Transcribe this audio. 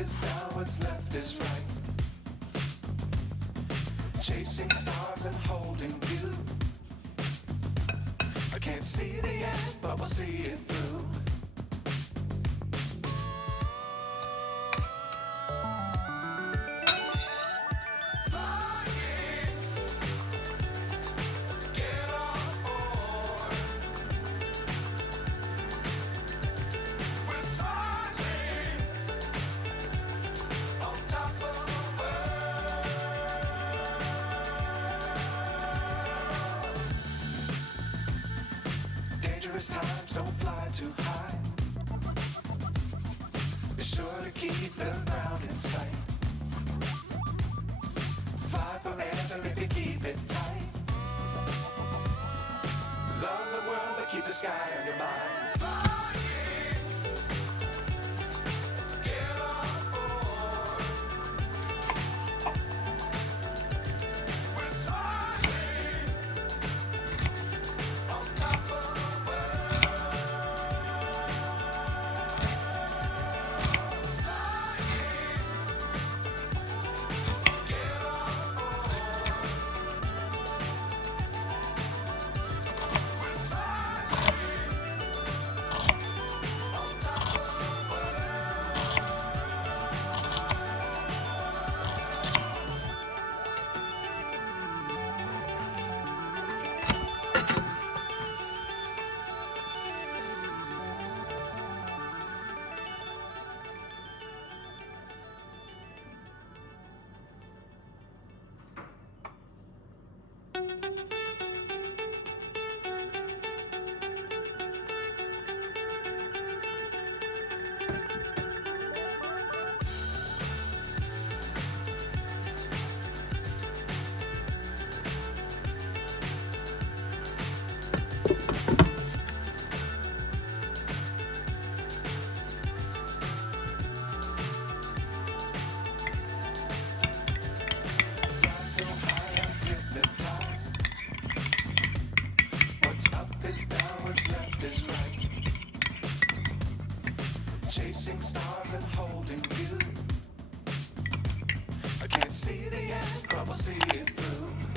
is down, what's left is right. Chasing stars and holding you. I can't see the end, but we'll see it through. Times don't fly too high. Be sure to keep the ground in sight. Fly forever if you keep it tight. Love the world but keep the sky on your mind. Chasing stars and holding you. I can't see the end, but we'll see it through.